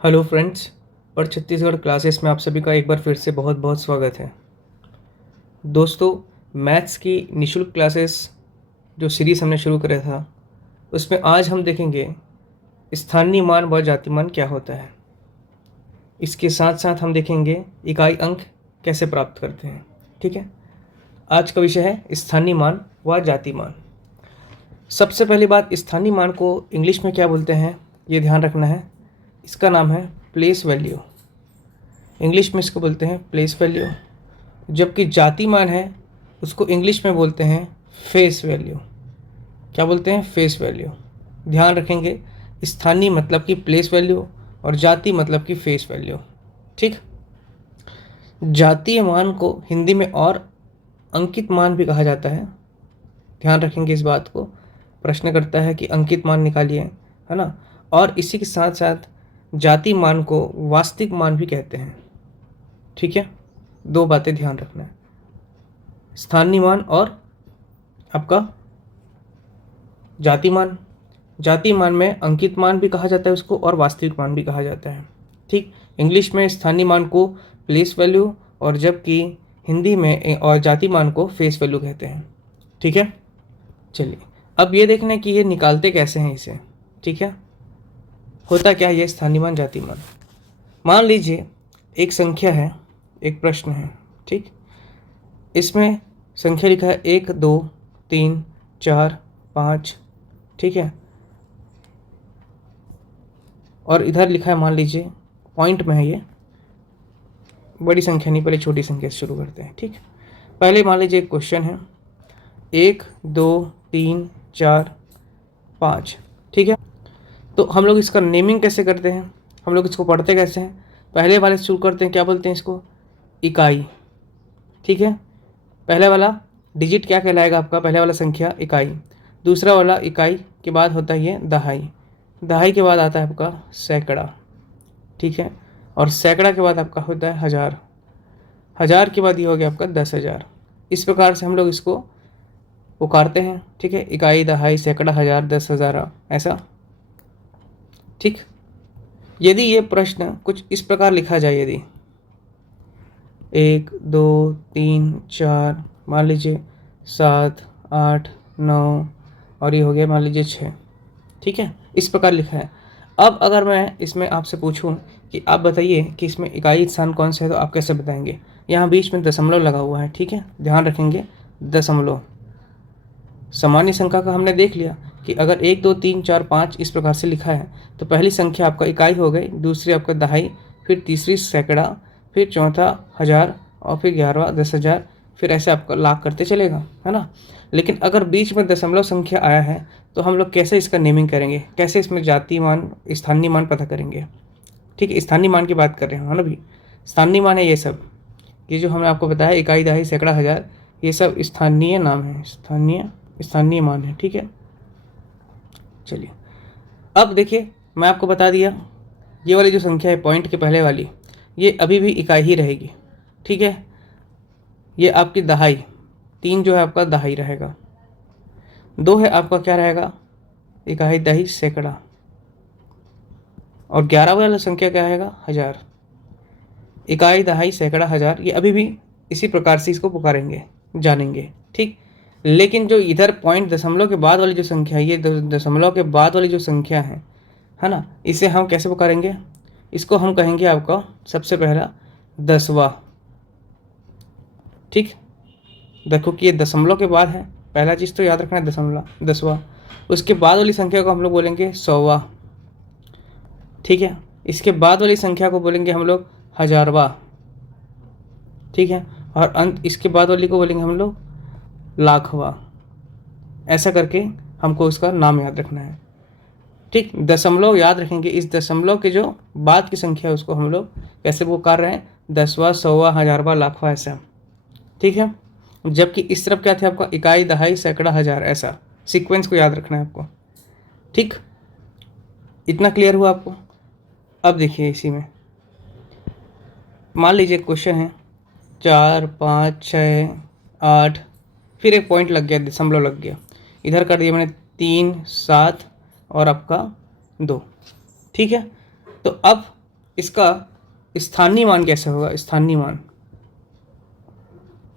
Hello friends, पर Chhattisgarh classes में आप सभी का एक बार फिर से बहुत बहुत स्वागत है। दोस्तों, मैथ्स की निःशुल्क क्लासेस जो सीरीज़ हमने शुरू करा था, उसमें आज हम देखेंगे स्थानीय मान व जातिमान क्या होता है। इसके साथ साथ हम देखेंगे इकाई अंक कैसे प्राप्त करते हैं। ठीक है, आज का विषय है स्थानीय मान व जातिमान। सबसे पहली बात, स्थानीय मान को इंग्लिश में क्या बोलते हैं ये ध्यान रखना है। इसका नाम है प्लेस वैल्यू। इंग्लिश में इसको बोलते हैं प्लेस वैल्यू, जबकि जाति मान है उसको इंग्लिश में बोलते हैं फेस वैल्यू। क्या बोलते हैं? Face value. ध्यान रखेंगे, स्थानीय मतलब कि प्लेस वैल्यू और जाति मतलब कि फेस वैल्यू। ठीक। जातीय मान को हिंदी में और अंकित मान भी कहा जाता है। ध्यान रखेंगे इस बात को। प्रश्न करता है कि अंकित मान निकालिए, है ना। और इसी के साथ साथ जाति मान को वास्तविक मान भी कहते हैं। ठीक है, दो बातें ध्यान रखना है, स्थानीय मान और आपका जाति मान। जाति मान में अंकित मान भी कहा जाता है उसको और वास्तविक मान भी कहा जाता है। ठीक। इंग्लिश में स्थानीय मान को प्लेस वैल्यू और जबकि हिंदी में और जाति मान को फेस वैल्यू कहते हैं। ठीक है, चलिए अब ये देखना है कि ये निकालते कैसे हैं इसे। ठीक है, होता क्या है ये स्थानीय मान जाति मान। मान लीजिए एक संख्या है, एक प्रश्न है। ठीक, इसमें संख्या लिखा है 1 2 3 4 5। ठीक है, और इधर लिखा है, मान लीजिए पॉइंट में है, ये बड़ी संख्या नहीं, पहले छोटी संख्या से शुरू करते हैं। ठीक, पहले मान लीजिए एक क्वेश्चन है 1 2 3 4 5। ठीक है, तो हम लोग इसका नेमिंग कैसे करते हैं, हम लोग इसको पढ़ते कैसे हैं? पहले वाले से शुरू करते हैं, क्या बोलते हैं इसको? इकाई। ठीक है, पहले वाला डिजिट क्या कहलाएगा आपका? पहले वाला संख्या इकाई। दूसरा वाला इकाई के बाद होता है ये दहाई। दहाई के बाद आता है आपका सैकड़ा। ठीक है, और सैकड़ा के बाद आपका होता है हज़ार। हज़ार के बाद ये हो गया आपका 10,000। इस प्रकार से हम लोग इसको पुकारते हैं। ठीक है, इकाई, दहाई, सैकड़ा, हज़ार, 10,000, ऐसा। ठीक, यदि ये प्रश्न कुछ इस प्रकार लिखा जाए, यदि 1 2 3 4, मान लीजिए 7 8 9, और ये हो गया मान लीजिए 6। ठीक है, इस प्रकार लिखा है। अब अगर मैं इसमें आपसे पूछूं कि आप बताइए कि इसमें इकाई स्थान कौन सा है, तो आप कैसे बताएंगे? यहाँ बीच में दशमलव लगा हुआ है। ठीक है, ध्यान रखेंगे, दशमलव। सामान्य संख्या का हमने देख लिया कि अगर 1 2 3 4 5 इस प्रकार से लिखा है तो पहली संख्या आपका इकाई हो गई, दूसरी आपका दहाई, फिर तीसरी सैकड़ा, फिर चौथा हज़ार, और फिर 11वां 10,000, फिर ऐसे आपका लाख करते चलेगा, है ना। लेकिन अगर बीच में दशमलव संख्या आया है तो हम लोग कैसे इसका नेमिंग करेंगे, कैसे इसमें जाति मान स्थानीय मान पता करेंगे? ठीक है, स्थानीय मान की बात कर रहे हैं, है ना। भी स्थानीय मान है ये सब, ये जो हमने आपको बताया इकाई, दहाई, सैकड़ा, हज़ार, ये सब स्थानीय नाम है, स्थानीय मान है। ठीक है, चलिए अब देखिए, मैं आपको बता दिया ये वाली जो संख्या है पॉइंट के पहले वाली, ये अभी भी इकाई ही रहेगी। ठीक है, ये आपकी दहाई, 3 जो है आपका दहाई रहेगा, 2 है आपका क्या रहेगा? इकाई, दहाई, सैकड़ा, और 11 वाला संख्या क्या रहेगा? हज़ार। इकाई, दहाई, सैकड़ा, हज़ार, ये अभी भी इसी प्रकार से इसको पुकारेंगे, जानेंगे। ठीक, लेकिन जो इधर पॉइंट दशमलव के बाद वाली जो संख्या है, ये दशमलव के बाद वाली जो संख्या है ना, इसे हम कैसे पुकारेंगे? इसको हम कहेंगे आपका सबसे पहला दसवां। ठीक, देखो कि ये दशमलव के बाद है, पहला चीज़ तो याद रखना है दशमलव, दसवां। उसके बाद वाली संख्या को हम लोग बोलेंगे सौवा। ठीक है, इसके बाद वाली संख्या को बोलेंगे हम लोग हज़ारवा। ठीक है, और अंत इसके बाद वाली को बोलेंगे हम लोग लाखवा। ऐसा करके हमको इसका नाम याद रखना है। ठीक, दशमलव याद रखेंगे, इस दशमलव के जो बाद की संख्या है उसको हम लोग कैसे पुकार रहे हैं? दसवां, सौवा, हज़ारवा, लाखवा, ऐसा। ठीक है, जबकि इस तरफ क्या थे आपका? इकाई, दहाई, सैकड़ा, हज़ार, ऐसा सीक्वेंस को याद रखना है आपको। ठीक, इतना क्लियर हुआ आपको? अब देखिए, इसी में मान लीजिए क्वेश्चन है 4 5 6 8, फिर एक पॉइंट लग गया, दशमलव लग गया, इधर कर दिया मैंने 3 7 और आपका 2। ठीक है, तो अब इसका स्थानीय मान कैसे होगा, स्थानीय मान,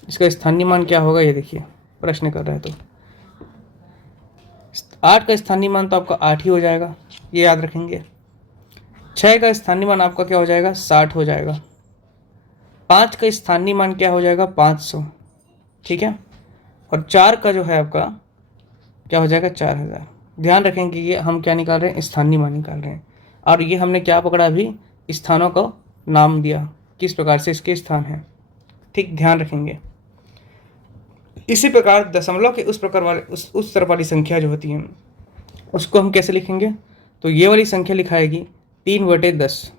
इसका स्थानीय मान क्या होगा, ये देखिए प्रश्न कर रहे हैं। तो 8 का स्थानीय मान तो आपका 8 ही हो जाएगा, ये याद रखेंगे। 6 का स्थानीय मान आपका क्या हो जाएगा, 60 हो जाएगा। 5 का स्थानीय मान क्या हो जाएगा, 500, ठीक है। और 4 का जो है आपका क्या हो जाएगा, 4000। ध्यान रखें कि ये हम क्या निकाल रहे हैं, स्थानीय मान निकाल रहे हैं। और ये हमने क्या पकड़ा अभी, स्थानों को नाम दिया, किस प्रकार से इसके स्थान हैं, ठीक, ध्यान रखेंगे। इसी प्रकार दशमलव के उस प्रकार वाले उस तरफ वाली संख्या जो होती है उसको हम कैसे लिखेंगे, तो ये वाली संख्या लिखाएगी 3/10,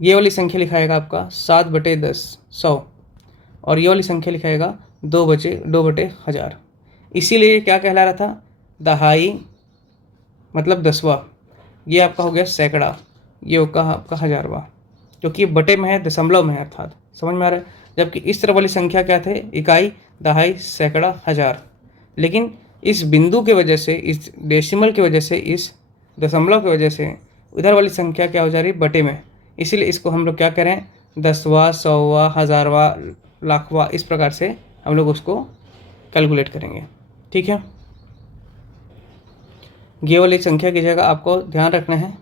ये वाली संख्या लिखाएगा आपका 7/10 100, और ये वाली संख्या लिखाएगा 2/1000। इसीलिए क्या कहला रहा था, दहाई मतलब 10वां, ये आपका हो गया सैकड़ा, ये होगा आपका हजारवा, क्योंकि ये बटे में है, दशमलव में है, अर्थात समझ में आ रहा है। जबकि इस तरह वाली संख्या क्या थे, इकाई, दहाई, सैकड़ा, हजार। लेकिन इस बिंदु की वजह से, इस डेसिमल की वजह से, इस दशमलव की वजह से उधर वाली संख्या क्या हो जा रही है, बटे में। इसीलिए इसको हम लोग क्या करें, 10वां, 100वां, हजारवा, लाखवा, इस प्रकार से हम लोग उसको कैलकुलेट करेंगे, ठीक है। ये वाली संख्या की जगह आपको ध्यान रखना है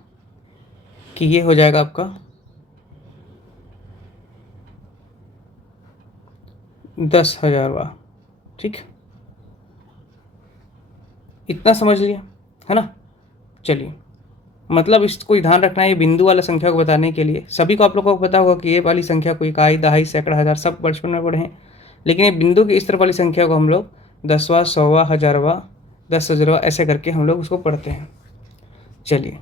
कि ये हो जाएगा आपका 10,000वां, ठीक, इतना समझ लिया है ना। चलिए, मतलब इसको ध्यान रखना है, ये बिंदु वाला संख्या को बताने के लिए। सभी को आप लोगों को पता होगा कि ये वाली संख्या को इकाई, दहाई, सैकड़ा, हजार सब बचपन में पढ़े हैं। लेकिन ये बिंदु की इस तरफ वाली संख्या को हम लोग 10वां, 100वां, हजारवा, 10,000वां ऐसे करके हम लोग उसको पढ़ते हैं। चलिए,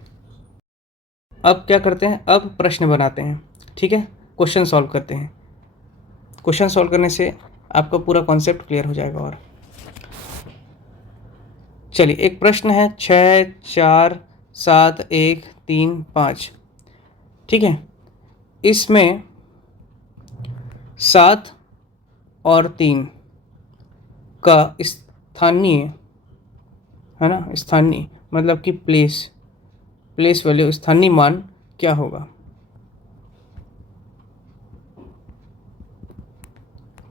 अब क्या करते हैं, अब प्रश्न बनाते हैं, ठीक है, क्वेश्चन सॉल्व करते हैं। क्वेश्चन सॉल्व करने से आपका पूरा कॉन्सेप्ट क्लियर हो जाएगा। और चलिए, एक प्रश्न है 6, 4, 7, 1, 3, 5, ठीक है। इसमें 7 और 3 का स्थानीय है ना, स्थानीय मतलब कि प्लेस वैल्यू, स्थानीय मान क्या होगा,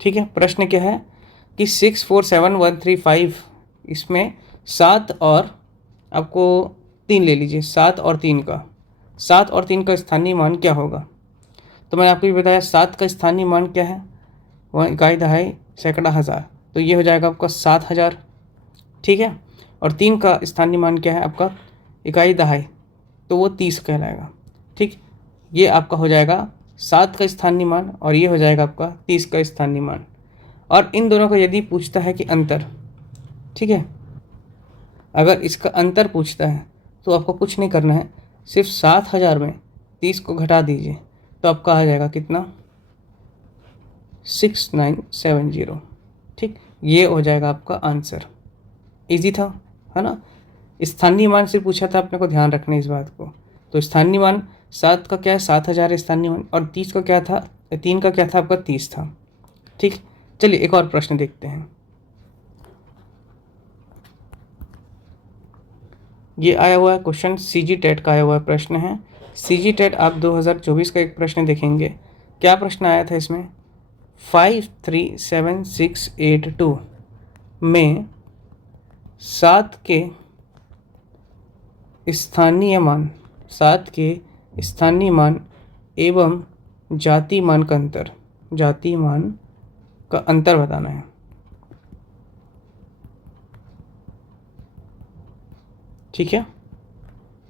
ठीक है। प्रश्न क्या है कि 6, 4, 7, 1, 3, 5, इसमें 7 और आपको 3 ले लीजिए, 7 और 3 का स्थानीय मान क्या होगा। तो मैंने आपको ये बताया 7 का स्थानीय मान क्या है, वह इकाई, दहाई, सैकड़ा, हज़ार, तो ये हो जाएगा आपका 7,000, ठीक है। और 3 का स्थानीय मान क्या है आपका, इकाई, दहाई, तो वो 30 कहलाएगा, ठीक। ये आपका हो जाएगा 7 का स्थानीय मान और ये हो जाएगा आपका 30 का स्थानीय मान। और इन दोनों को यदि पूछता है कि अंतर, ठीक है, अगर इसका अंतर पूछता है तो आपको कुछ नहीं करना है, सिर्फ 7,000 में 30 को घटा दीजिए तो आपका आ जाएगा कितना, 6970, ठीक। ये हो जाएगा आपका आंसर। इजी था, है ना। स्थानीय मान से पूछा था, अपने को ध्यान रखना इस बात को। तो स्थानीय मान 7 का क्या है, 7,000 स्थानीय मान, और 30 का क्या था, 3 का क्या था आपका, 30 था, ठीक। चलिए, एक और प्रश्न देखते हैं। ये आया हुआ है क्वेश्चन, सीजी टेट का आया हुआ प्रश्न है। सीजी टेट आप 2024 का एक प्रश्न देखेंगे। क्या प्रश्न आया था इसमें, 537,682 में 7 के स्थानीय मान, 7 के स्थानीय मान एवं जाति मान का अंतर, जाति मान का अंतर बताना है, ठीक है।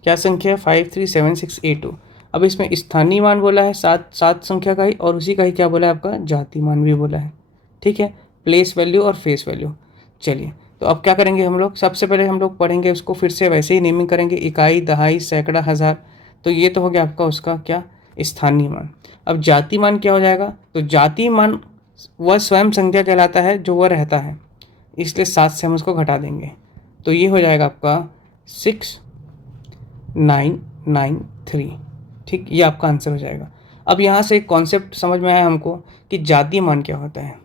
क्या संख्या है, 537,682। अब इसमें स्थानीय मान बोला है 7 संख्या का ही, और उसी का ही क्या बोला है आपका, जाति मान भी बोला है, ठीक है, प्लेस वैल्यू और फेस वैल्यू। चलिए, तो अब क्या करेंगे हम लोग, सबसे पहले हम लोग पढ़ेंगे उसको, फिर से वैसे ही नेमिंग करेंगे, इकाई, दहाई, सैकड़ा, हज़ार, तो ये तो हो गया आपका उसका क्या, स्थानीय मान। अब जाति मान क्या हो जाएगा, तो जाति मान वह स्वयं संख्या कहलाता है जो वह रहता है, इसलिए 7 से हम उसको घटा देंगे, तो ये हो जाएगा आपका 6993, ठीक, ये आपका आंसर हो जाएगा। अब यहाँ से एक कॉन्सेप्ट समझ में आया हमको कि जातीय मान क्या होता है।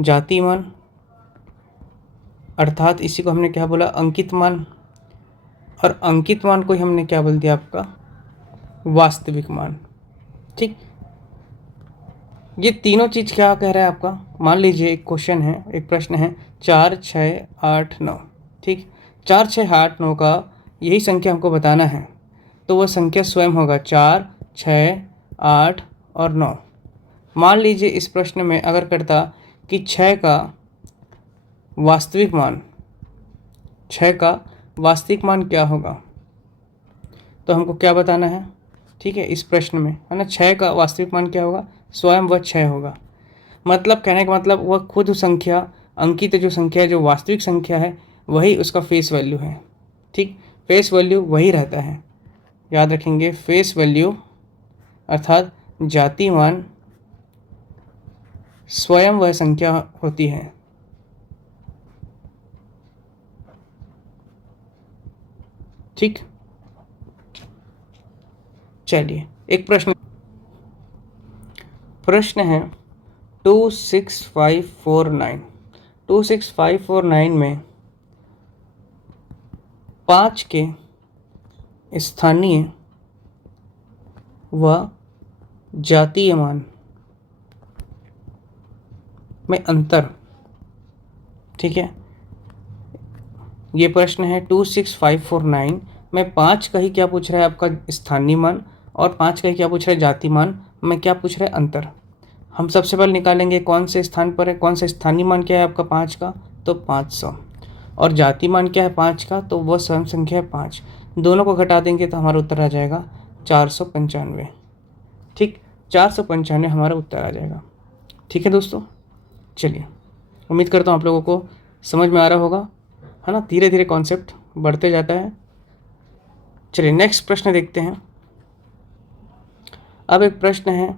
जातीय मान अर्थात इसी को हमने क्या बोला, अंकित मान, और अंकित मान को ही हमने क्या बोल दिया आपका, वास्तविक मान। ठीक, ये तीनों चीज़ क्या कह रहा है आपका, मान लीजिए एक क्वेश्चन है, एक प्रश्न है 4, 6, 8, 9। ठीक, 4, 6, 8, 9 का यही संख्या हमको बताना है, तो वह संख्या स्वयं होगा 4, 6, 8 और 9। मान लीजिए इस प्रश्न में अगर करता कि 6 का वास्तविक मान, 6 का वास्तविक मान क्या होगा, तो हमको क्या बताना है। ठीक है, इस प्रश्न में है ना, 6 का वास्तविक मान क्या होगा, स्वयं वह 6 होगा। मतलब कहने का मतलब वह खुद संख्या, अंकित जो संख्या है, जो वास्तविक संख्या है, वही उसका फेस वैल्यू है। ठीक, फेस वैल्यू वही रहता है, याद रखेंगे, फेस वैल्यू अर्थात जाति मान स्वयं वह संख्या होती है। ठीक, चलिए एक प्रश्न है 26549। 26549 में 5 के स्थानीय व जातीय मान में अंतर। ठीक है, ये प्रश्न है 26549 में 5 का ही क्या पूछ रहा है आपका स्थानीय मान, और 5 का ही क्या पूछ रहा है जाति मान में क्या पूछ रहा है अंतर। हम सबसे पहले निकालेंगे कौन से स्थान पर है, कौन सा स्थानीय मान क्या है आपका 5 का, तो 500, और जाति मान क्या है 5 का, तो वह स्वयं संख्या है 5। दोनों को घटा देंगे तो हमारा उत्तर आ जाएगा 495। ठीक, 495 हमारा उत्तर आ जाएगा। ठीक है दोस्तों, चलिए उम्मीद करता हूँ आप लोगों को समझ में आ रहा होगा, है ना, धीरे धीरे कॉन्सेप्ट बढ़ते जाता है। चलिए नेक्स्ट प्रश्न देखते हैं। अब एक प्रश्न है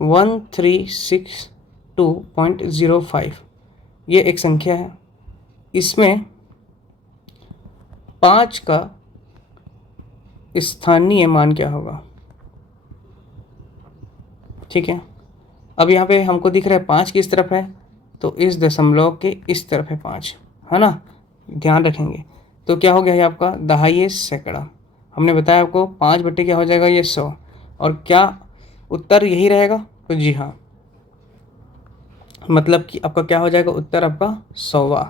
1362.05। ये एक संख्या है, इसमें 5 का स्थानीय मान क्या होगा। ठीक है, अब यहाँ पे हमको दिख रहा है 5 किस तरफ है, तो इस दशमलव के इस तरफ है 5, है ना, ध्यान रखेंगे। तो क्या हो गया है आपका दहाई सैकड़ा। हमने बताया आपको 5 बटे क्या हो जाएगा ये 100, और क्या उत्तर यही रहेगा, तो जी हाँ, मतलब कि आपका क्या हो जाएगा उत्तर आपका 100वां।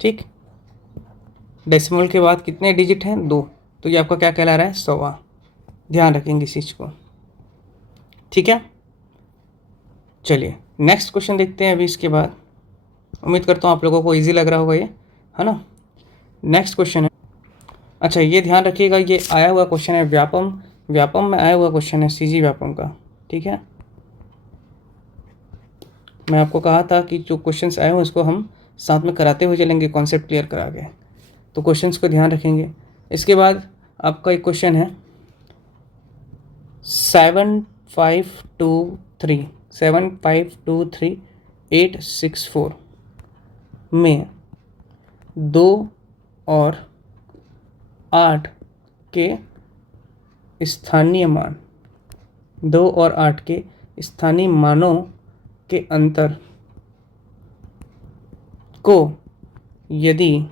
ठीक, डेसिमल के बाद कितने डिजिट हैं, 2, तो ये आपका क्या कहला रहा है 100वां। ध्यान रखेंगे इस चीज़ को। ठीक है, चलिए नेक्स्ट क्वेश्चन देखते हैं अभी इसके बाद। उम्मीद करता हूँ आप लोगों को इजी लग रहा होगा ये, है ना। नेक्स्ट क्वेश्चन है, अच्छा ये ध्यान रखिएगा, ये आया हुआ क्वेश्चन है व्यापम में आया हुआ क्वेश्चन है, सीजी व्यापम का। ठीक है, मैं आपको कहा था कि जो क्वेश्चंस आए हुए उसको हम साथ में कराते हुए चलेंगे, कॉन्सेप्ट क्लियर करा के, तो क्वेश्चंस को ध्यान रखेंगे। इसके बाद आपका एक क्वेश्चन है 7523 में 2 और 8 के स्थानीय मान, 2 और 8 के स्थानीय मानों के अंतर को यदि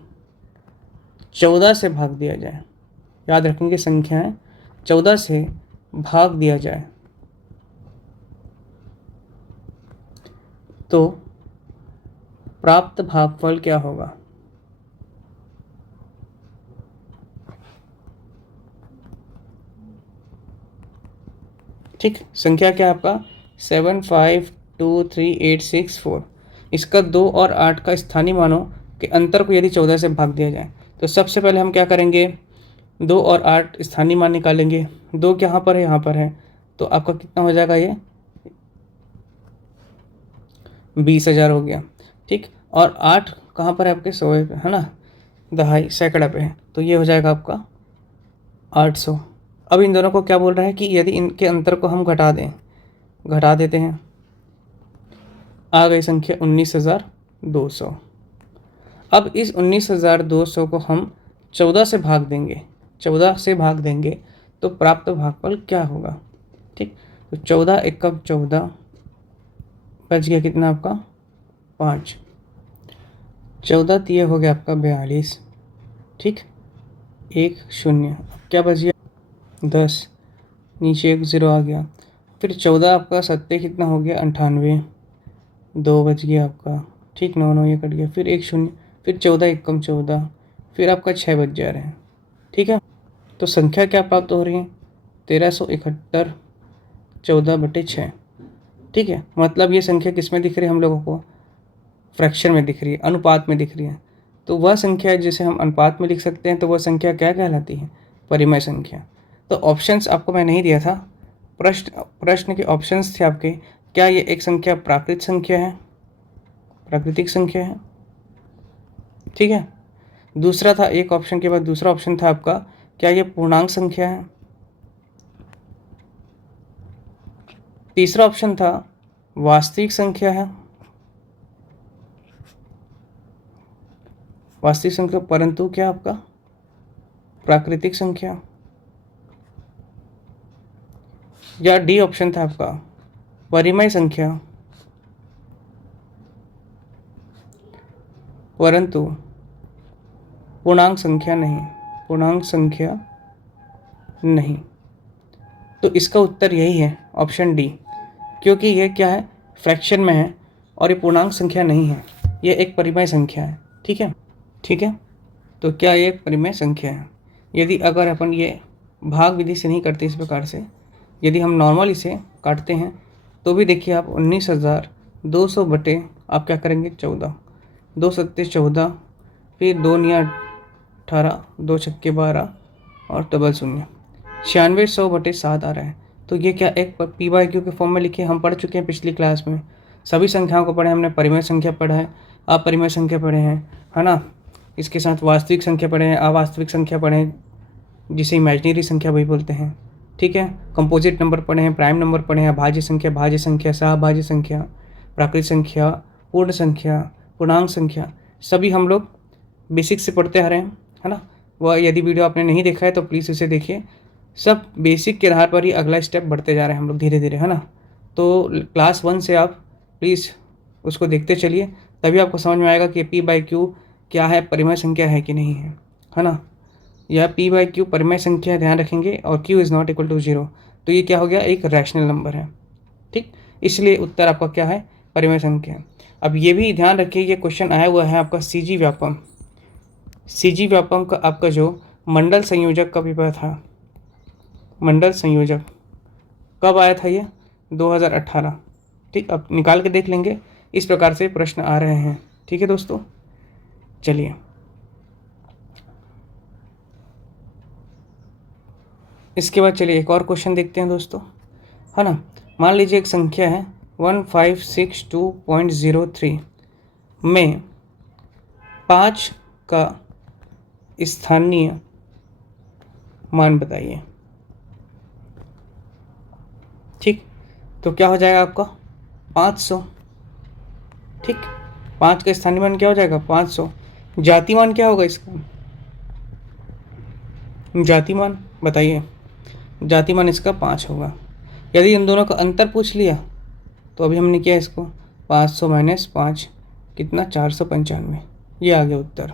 14 से भाग दिया जाए, याद रखेंगे संख्याएं 14 से भाग दिया जाए, तो प्राप्त भागफल क्या होगा। ठीक, संख्या क्या आपका 7523 इसका 2 और 8 का स्थानीय मानों के अंतर को यदि 14 से भाग दिया जाए, तो सबसे पहले हम क्या करेंगे, 2 और 8 स्थानीय मान निकालेंगे। 2 कहाँ पर है, यहाँ पर है, तो आपका कितना हो जाएगा ये 20,000 हो गया। ठीक, और 8 कहाँ पर है आपके 100 पे, है ना, दहाई सैकड़ा पे है, तो ये हो जाएगा आपका 800। अब इन दोनों को क्या बोल रहा है कि यदि इनके अंतर को हम घटा देते हैं, आ गई संख्या 19,200। अब इस 19,200 को हम 14 से भाग देंगे, तो प्राप्त भागफल क्या होगा। ठीक, तो 14 एकम 14 बच गया कितना आपका 5, 14 तिये हो गया आपका 42। ठीक, 1 0, क्या बच गया 10, नीचे एक ज़ीरो आ गया। फिर 14 आपका 7 कितना हो गया 98, 2 बच गया आपका, ठीक, 9 9 ये कट गया, फिर एक शून्य, फिर 14 एक कम 14, फिर आपका 6 बच जा रहे हैं, ठीक है। तो संख्या क्या प्राप्त हो रही है 1371 14/6, ठीक है। मतलब ये संख्या किस में दिख रही है हम लोगों को, फ्रैक्शन में दिख रही है, अनुपात में दिख रही है। तो वह संख्या जिसे हम अनुपात में लिख सकते हैं तो वह संख्या क्या कहलाती है, परिमेय संख्या। तो ऑप्शंस आपको मैं नहीं दिया था, प्रश्न के ऑप्शंस थे आपके, क्या ये एक संख्या प्राकृतिक संख्या है, प्राकृतिक संख्या है, ठीक है। दूसरा था, एक ऑप्शन के बाद दूसरा ऑप्शन था आपका, क्या ये पूर्णांक संख्या है। तीसरा ऑप्शन था वास्तविक संख्या है, वास्तविक संख्या परंतु क्या आपका प्राकृतिक संख्या। या डी ऑप्शन था आपका परिमेय संख्या परंतु पूर्णांक संख्या नहीं, पूर्णांक संख्या नहीं। तो इसका उत्तर यही है ऑप्शन डी, क्योंकि ये क्या है फ्रैक्शन में है और ये पूर्णांक संख्या नहीं है, ये एक परिमेय संख्या है, ठीक है, ठीक है। तो क्या ये एक परिमेय संख्या है। यदि अगर अपन ये भाग विधि से नहीं करते इस प्रकार से, यदि हम नॉर्मल इसे काटते हैं तो भी देखिए आप 19,200 बटे आप क्या करेंगे 14, 2 सत्ते 14, फिर 2 निया 18, 2 छक्के 12 और डबल शून्य, 9600 बटे 7 आ रहा है। तो ये क्या एक पी बाई क्यू के फॉर्म में लिखे, हम पढ़ चुके हैं पिछली क्लास में, सभी संख्याओं को पढ़े हमने, परिमेय संख्या पढ़ा है, अपरिमेय संख्या पढ़े हैं, है ना। इसके साथ वास्तविक संख्या पढ़े हैं, अवास्तविक संख्या पढ़े हैं, जिसे इमेजिनरी संख्या वही बोलते हैं, ठीक है। कंपोजिट नंबर पढ़े हैं, प्राइम नंबर पढ़े हैं, भाज्य संख्या, सहभाज्य संख्या, प्राकृतिक संख्या, पूर्ण संख्या, पूर्णांक संख्या, सभी हम लोग बेसिक से पढ़ते आ रहे हैं, है ना। वह यदि वीडियो आपने नहीं देखा है तो प्लीज़ उसे देखिए, सब बेसिक के आधार पर ही अगला स्टेप बढ़ते जा रहे हैं हम लोग धीरे धीरे, है ना। तो क्लास 1 से आप प्लीज़ उसको देखते चलिए, तभी आपको समझ में आएगा कि पी बाई क्यू क्या है, परिमेय संख्या है कि नहीं है ना। यह पी बाई क्यू परिमेय संख्या ध्यान रखेंगे, और Q is not equal to 0, तो ये क्या हो गया एक रैशनल नंबर है, ठीक। इसलिए उत्तर आपका क्या है परिमेय संख्या। अब ये भी ध्यान रखिए, ये क्वेश्चन आया हुआ है आपका सीजी व्यापम, सीजी व्यापम का आपका जो मंडल संयोजक का पेपर था, मंडल संयोजक कब आया था ये 2018, ठीक। अब निकाल के देख लेंगे, इस प्रकार से प्रश्न आ रहे हैं, ठीक है दोस्तों। चलिए इसके बाद चलिए एक और क्वेश्चन देखते हैं दोस्तों, है ना। मान लीजिए एक संख्या है 1562.03 में 5 का स्थानीय मान बताइए, ठीक। तो क्या हो जाएगा आपका 500, ठीक। 5 का स्थानीय मान क्या हो जाएगा 500। जाति मान क्या होगा इसका, जाति मान बताइए, जाति मान इसका 5 होगा। यदि इन दोनों का अंतर पूछ लिया तो अभी हमने किया इसको 500 माइनस 5 कितना 495, ये आ गया उत्तर।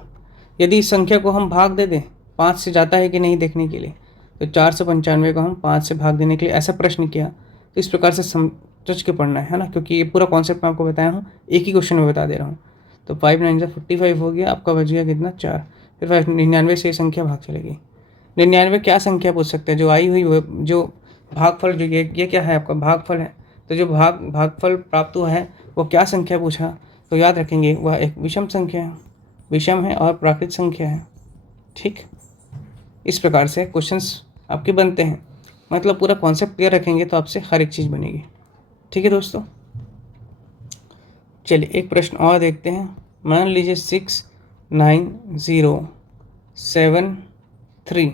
यदि इस संख्या को हम भाग दे दें 5 से जाता है कि नहीं देखने के लिए, तो 495 को हम 5 से भाग देने के लिए ऐसा प्रश्न किया, तो इस प्रकार से समझ के पढ़ना है ना, क्योंकि ये पूरा कॉन्सेप्ट मैं आपको बताया हूँ, एक ही क्वेश्चन में बता दे रहा हूँ। तो 5 9 जा 45 हो गया, आपका बच गया कितना 4, फिर 99 से ये संख्या भाग चलेगी। 99 क्या संख्या पूछ सकते हैं, जो आई हुई वो जो भागफल, जो ये क्या है आपका भागफल है, तो जो भागफल प्राप्त हुआ है वो क्या संख्या पूछा, तो याद रखेंगे वह एक विषम संख्या है, विषम है और प्राकृतिक संख्या है, ठीक। इस प्रकार से क्वेश्चंस आपके बनते हैं, मतलब पूरा कॉन्सेप्ट क्लियर रखेंगे तो आपसे हर एक चीज़ बनेगी, ठीक है दोस्तों। चलिए एक प्रश्न और देखते हैं। मान लीजिए 69073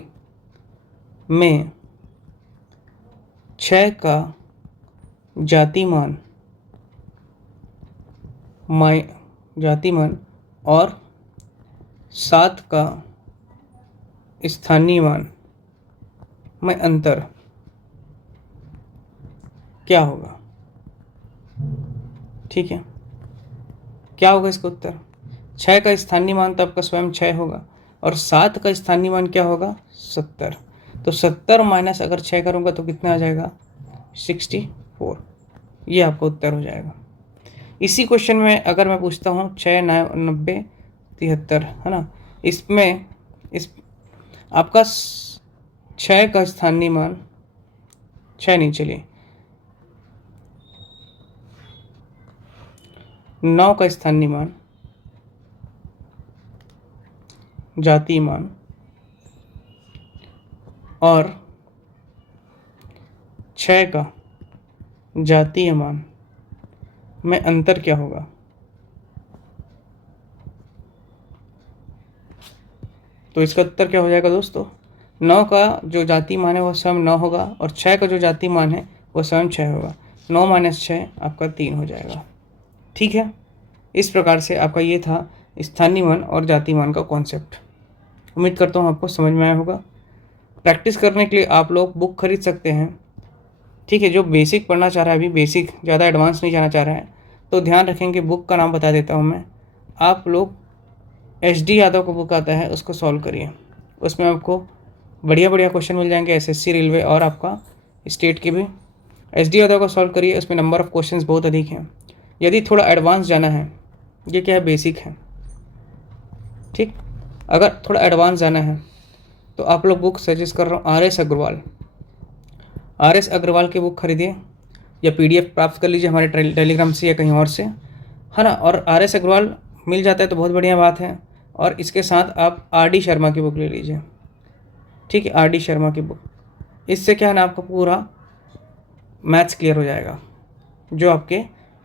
में 6 का जातिमान और 7 का स्थानीय मान में अंतर क्या होगा, ठीक है। क्या होगा इसका उत्तर, 6 का स्थानीय मान तो आपका स्वयं 6 होगा, और 7 का स्थानीय मान क्या होगा 70। तो 70 माइनस अगर 6 करूँगा तो कितना आ जाएगा 64। ये आपका उत्तर हो जाएगा। इसी क्वेश्चन में अगर मैं पूछता हूँ 6 90 73 है ना, इसमें इस आपका 6 का स्थानीय मान 6 नहीं, चलिए 9 का स्थानीय मान, जातीय मान और 6 का जातीय मान में अंतर क्या होगा। तो इसका उत्तर क्या हो जाएगा दोस्तों, 9 का जो जातीय मान है वो स्वयं 9 होगा और 6 का जो जातीय मान है वो स्वयं 6 होगा। 9 माइनस 6 आपका 3 हो जाएगा। ठीक है, इस प्रकार से आपका ये था स्थानीय मान और जातीय मान का कॉन्सेप्ट। उम्मीद करता हूँ आपको समझ में आया होगा। प्रैक्टिस करने के लिए आप लोग बुक खरीद सकते हैं। ठीक है, जो बेसिक पढ़ना चाह रहा है, अभी बेसिक, ज़्यादा एडवांस नहीं जाना चाह रहा है, तो ध्यान रखेंगे, बुक का नाम बता देता हूँ मैं। आप लोग HD यादव का बुक आता है, उसको सॉल्व करिए। उसमें आपको बढ़िया बढ़िया क्वेश्चन मिल जाएंगे, SSC, रेलवे और आपका स्टेट के भी। HD यादव का सॉल्व करिए, उसमें नंबर ऑफ़ क्वेश्चंस बहुत अधिक हैं। यदि थोड़ा एडवांस जाना है, ये क्या है, बेसिक है। ठीक, अगर थोड़ा एडवांस जाना है तो आप लोग बुक सजेस्ट कर रहा हूँ RS अग्रवाल। RS अग्रवाल की बुक खरीदिए या PDF प्राप्त कर लीजिए हमारे टेलीग्राम से या कहीं और से, है ना। और RS अग्रवाल मिल जाता है तो बहुत बढ़िया बात है। और इसके साथ आप RD शर्मा की बुक ले लीजिए। ठीक है, RD शर्मा की बुक, इससे क्या है ना, आपका पूरा मैथ्स क्लियर हो जाएगा। जो आपके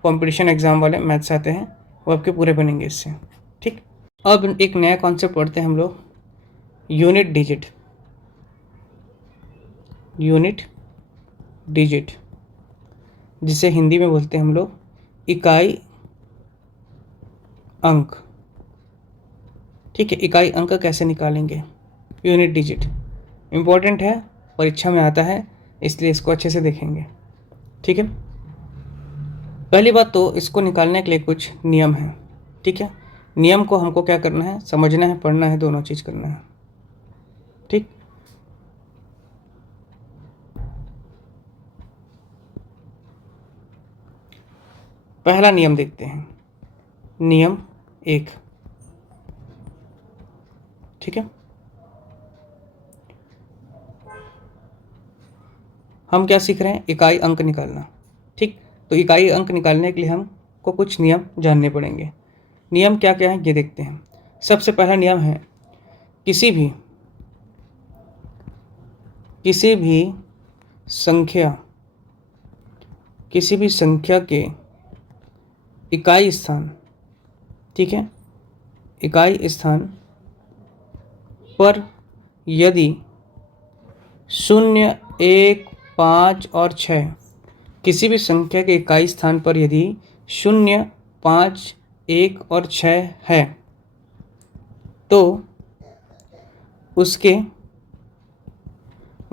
कंपटीशन एग्ज़ाम वाले मैथ्स आते हैं वो आपके पूरे बनेंगे इससे। ठीक, अब एक नया कॉन्सेप्ट पढ़ते हैं हम लोग, यूनिट डिजिट। यूनिट डिजिट, जिसे हिंदी में बोलते हैं हम लोग इकाई अंक। ठीक है, इकाई अंक कैसे निकालेंगे, यूनिट डिजिट इम्पोर्टेंट है, परीक्षा में आता है, इसलिए इसको अच्छे से देखेंगे। ठीक है, पहली बात तो इसको निकालने के लिए कुछ नियम है। ठीक है, नियम को हमको क्या करना है, समझना है, पढ़ना है, दोनों चीज़ करना है। ठीक, पहला नियम देखते हैं, नियम 1। ठीक है, हम क्या सीख रहे हैं, इकाई अंक निकालना। ठीक, तो इकाई अंक निकालने के लिए हमको कुछ नियम जानने पड़ेंगे। नियम क्या क्या है ये देखते हैं। सबसे पहला नियम है, किसी भी संख्या के इकाई स्थान, ठीक है, इकाई स्थान पर यदि 0, 1, 5 और 6, किसी भी संख्या के इकाई स्थान पर यदि 0, 5, 1 और 6 है तो उसके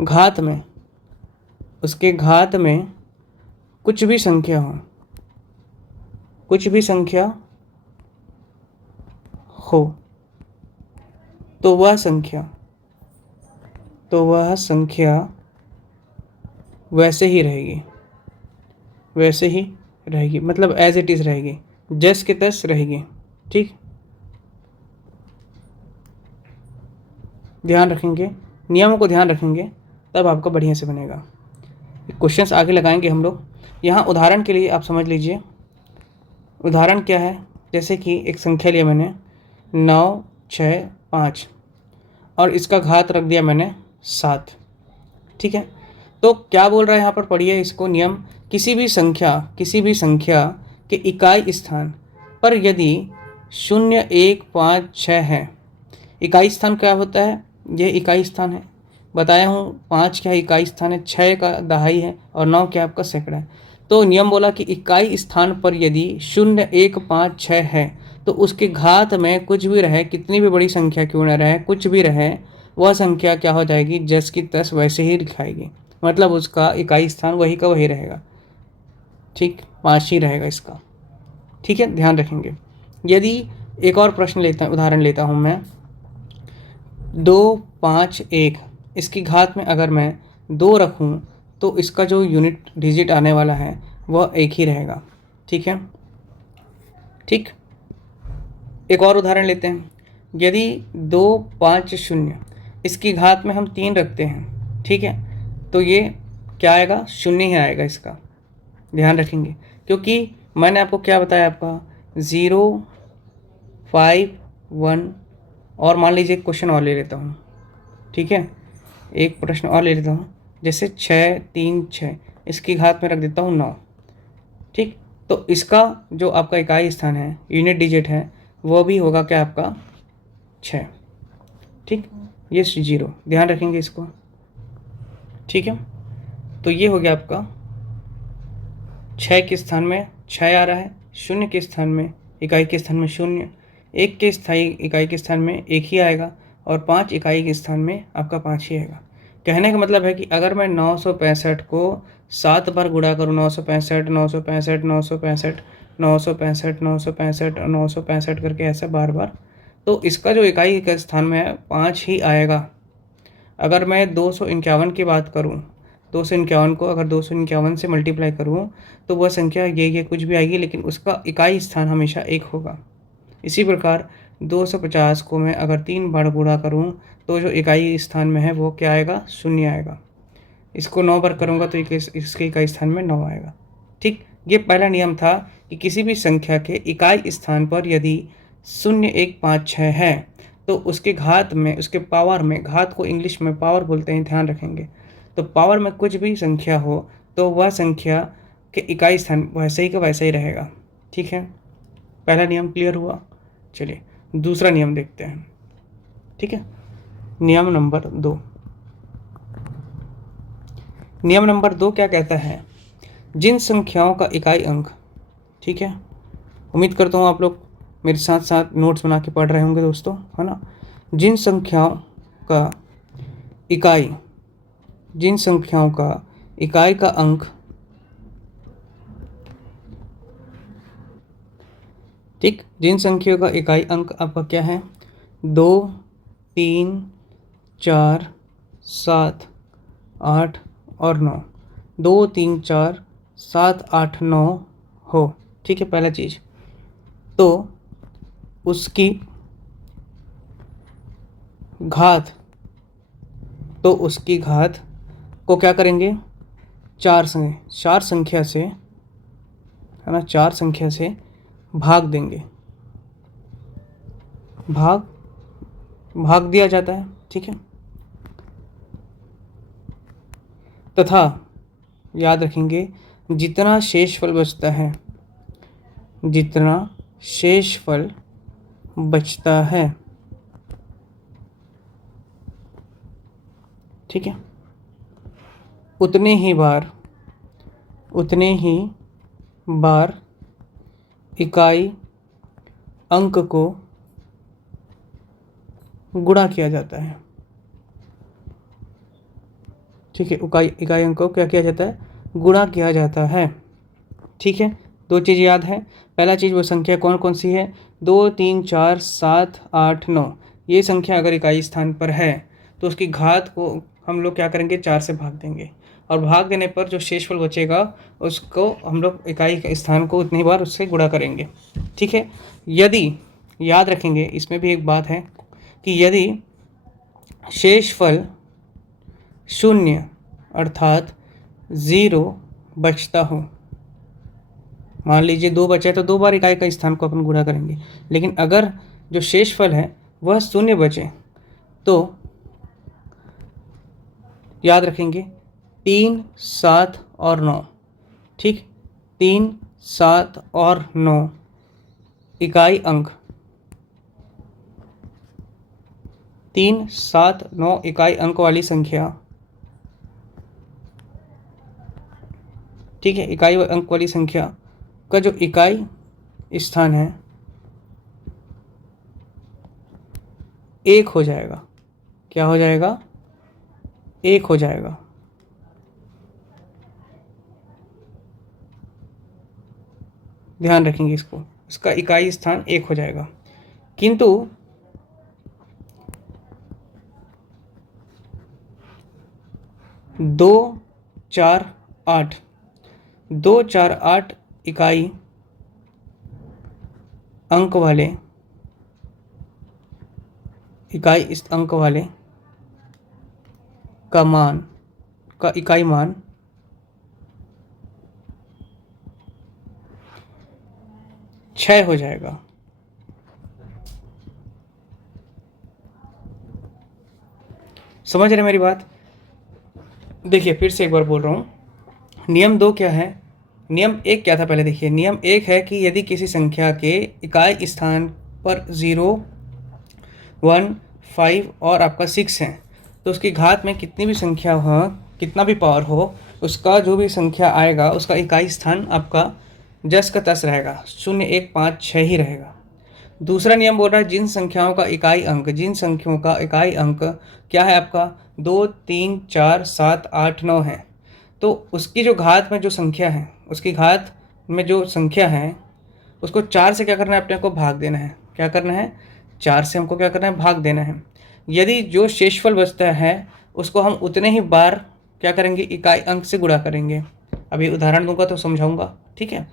घात में कुछ भी संख्या हो तो वह संख्या वैसे ही रहेगी, मतलब एज इट इज़ रहेगी, जस के तस रहेगी। ठीक, ध्यान रखेंगे, नियमों को ध्यान रखेंगे, तब आपका बढ़िया से बनेगा। क्वेश्चंस आगे लगाएंगे हम लोग। यहाँ उदाहरण के लिए आप समझ लीजिए, उदाहरण क्या है, जैसे कि एक संख्या लिया मैंने 9, 6, 5 और इसका घात रख दिया मैंने 7। ठीक है, तो क्या बोल रहा है यहाँ पर, पढ़िए इसको नियम, किसी भी संख्या के इकाई स्थान पर यदि 0, 1, 5, 6 है। इकाई स्थान क्या होता है, ये इकाई स्थान है, बताया हूँ। 5 क्या इकाई स्थान है, 6 का दहाई है और 9 क्या आपका सैकड़ा है। तो नियम बोला कि इकाई स्थान पर यदि 0, 1, 5, 6 है तो उसके घात में कुछ भी रहे, कितनी भी बड़ी संख्या क्यों न रहे, कुछ भी रहे, वह संख्या क्या हो जाएगी, जस की तस वैसे ही लिखाएगी, मतलब उसका इकाई स्थान वही का वही रहेगा। ठीक, 5 ही रहेगा इसका। ठीक है, ध्यान रखेंगे। यदि एक और प्रश्न लेता, उदाहरण लेता हूँ मैं, 2, 5, 1, इसकी घात में अगर मैं 2 रखूं तो इसका जो यूनिट डिजिट आने वाला है वह एक ही रहेगा। ठीक है, ठीक। एक और उदाहरण लेते हैं। यदि 250 इसकी घात में हम 3 रखते हैं, ठीक है, तो ये क्या आएगा, शून्य ही आएगा। इसका ध्यान रखेंगे, क्योंकि मैंने आपको क्या बताया, आपका 0, 5, 1। और मान लीजिए क्वेश्चन और ले लेता हूँ, ठीक है, एक प्रश्न और ले लेता हूँ। जैसे 6, 3, 6 इसकी घात में रख देता हूँ 9। ठीक, तो इसका जो आपका इकाई स्थान है, यूनिट डिजिट है, वो भी होगा क्या, आपका 6। ठीक, ये 0, ध्यान रखेंगे इसको। ठीक है, तो ये हो गया आपका 6 के स्थान में 6 आ रहा है, 0 के स्थान में, इकाई के स्थान में 0, 1 के स्थायी इकाई के स्थान में 1 ही आएगा, और 5 इकाई के स्थान में आपका 5 ही आएगा। कहने का मतलब है कि अगर मैं 965 को 7 बार गुणा करूँ, 965, 965, 965, 965, 965 और 965 करके ऐसा बार बार, तो इसका जो इकाई के स्थान में है 5 ही आएगा। अगर मैं 251 की बात करूँ, 251 को अगर 251 से मल्टीप्लाई करूँ तो वह संख्या ये कुछ भी आएगी, लेकिन उसका इकाई स्थान हमेशा 1 होगा। इसी प्रकार 250 को मैं अगर 3 बार गुणा करूँ तो जो इकाई स्थान में है वो क्या आएगा, 0 आएगा। इसको 9 बार करूँगा तो इसके इकाई स्थान में 9 आएगा। ठीक, ये पहला नियम था कि किसी भी संख्या के इकाई स्थान पर यदि 0, 1, 5, 6 है तो उसके घात में, उसके पावर में, घात को इंग्लिश में पावर बोलते हैं, ध्यान रखेंगे, तो पावर में कुछ भी संख्या हो तो वह संख्या के इकाई स्थान वैसे ही का वैसा ही रहेगा। ठीक है, पहला नियम क्लियर हुआ। चलिए दूसरा नियम देखते हैं। ठीक है, नियम नंबर 2। नियम नंबर 2 क्या कहता है, जिन संख्याओं का इकाई अंक, ठीक है, उम्मीद करता हूँ आप लोग मेरे साथ साथ नोट्स बना के पढ़ रहे होंगे दोस्तों, है ना। जिन संख्याओं का इकाई, जिन संख्याओं का इकाई का अंक, ठीक, जिन संख्याओं का इकाई अंक आपका क्या है, 2, 3, 4, 7, 8 और 9, 2, 3, 4, 7, 8, 9 हो। ठीक है, पहला चीज तो उसकी घात, तो उसकी घात को क्या करेंगे, 4 संख्या से, है ना, 4 संख्या से भाग देंगे, भाग दिया जाता है। ठीक है, तथा याद रखेंगे जितना शेषफल बचता है, जितना शेषफल बचता है, ठीक है, उतने ही बार इकाई अंक को गुणा किया जाता है। ठीक है, इकाई अंक को क्या किया जाता है, गुणा किया जाता है। ठीक है, 2 चीज़ याद है। पहला चीज़ वो संख्या कौन कौन सी है, 2, 3, 4, 7, 8, 9, ये संख्या अगर इकाई स्थान पर है तो उसकी घात को हम लोग क्या करेंगे, 4 से भाग देंगे, और भाग देने पर जो शेषफल बचेगा उसको हम लोग इकाई के स्थान को उतनी बार उससे गुणा करेंगे। ठीक है, यदि याद रखेंगे, इसमें भी एक बात है कि यदि शेषफल 0 अर्थात 0 बचता हो, मान लीजिए 2 बचा है तो 2 बार इकाई का स्थान को अपन गुणा करेंगे, लेकिन अगर जो शेषफल है वह 0 बचे तो याद रखेंगे 3, 7 और 9, ठीक, 3, 7 और 9 इकाई अंक, 3, 7, 9 इकाई अंक वाली संख्या, ठीक है, इकाई अंक वाली संख्या का जो इकाई स्थान है 1 हो जाएगा। क्या हो जाएगा, 1 हो जाएगा। ध्यान रखेंगे इसको, इसका इकाई स्थान 1 हो जाएगा। किंतु दो चार आठ, 248 इकाई अंक वाले, इस अंक वाले का मान, का इकाई मान 6 हो जाएगा। समझ रहे मेरी बात? देखिए फिर से एक बार बोल रहा हूँ, नियम 2 क्या है, नियम 1 क्या था पहले देखिए। नियम 1 है कि यदि किसी संख्या के इकाई स्थान पर 0, 1, 5 और आपका 6 है तो उसकी घात में कितनी भी संख्या हो, कितना भी पावर हो, उसका जो भी संख्या आएगा उसका इकाई स्थान आपका जस का तस रहेगा, 0, 1, 5, 6 ही रहेगा। दूसरा नियम बोल रहा है जिन संख्याओं का इकाई अंक, जिन संख्याओं का इकाई अंक क्या है आपका 2, 3, 4, 7, 8, 9 है, तो उसकी जो घात में जो संख्या है, उसकी घात में जो संख्या है उसको 4 से क्या करना है, अपने को भाग देना है। क्या करना है, 4 से हमको क्या करना है, भाग देना है। यदि जो शेषफल बचता है उसको हम उतने ही बार क्या करेंगे, इकाई अंक से गुणा करेंगे। अभी उदाहरण दूंगा तो समझाऊंगा, ठीक है।